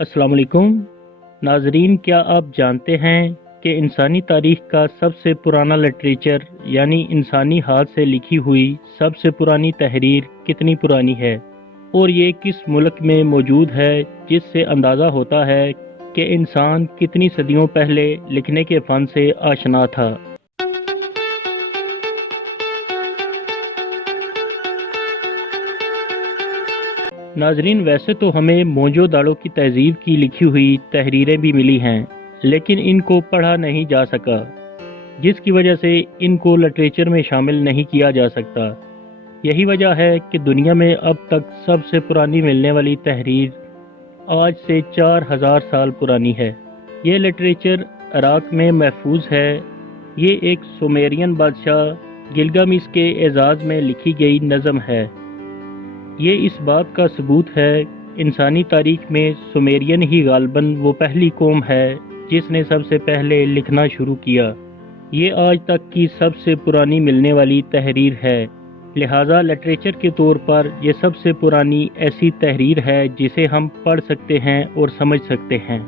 अस्सलाम वालेकुम नाजरीन, क्या आप जानते हैं कि इंसानी तारीख का सबसे पुराना लिटरेचर यानी इंसानी हाथ से लिखी हुई सबसे पुरानी तहरीर कितनी पुरानी है और ये किस मुल्क में मौजूद है, जिससे अंदाज़ा होता है कि इंसान कितनी सदियों पहले लिखने के फ़न से आशना था। नाजरीन, वैसे तो हमें मोहनजोदाड़ो की तहजीब की लिखी हुई तहरीरें भी मिली हैं, लेकिन इनको पढ़ा नहीं जा सका, जिसकी वजह से इनको लिटरेचर में शामिल नहीं किया जा सकता। यही वजह है कि दुनिया में अब तक सबसे पुरानी मिलने वाली तहरीर आज से 4000 साल पुरानी है। ये लिटरेचर इराक में महफूज है। ये एक सुमेरियन बादशाह गिलगामेश के एजाज़ में लिखी गई नज़म है। ये इस बात का सबूत है इंसानी तारीख में सुमेरियन ही गालबन वो पहली कौम है जिसने सबसे पहले लिखना शुरू किया। ये आज तक की सबसे पुरानी मिलने वाली तहरीर है, लिहाजा लिटरेचर के तौर पर यह सबसे पुरानी ऐसी तहरीर है जिसे हम पढ़ सकते हैं और समझ सकते हैं।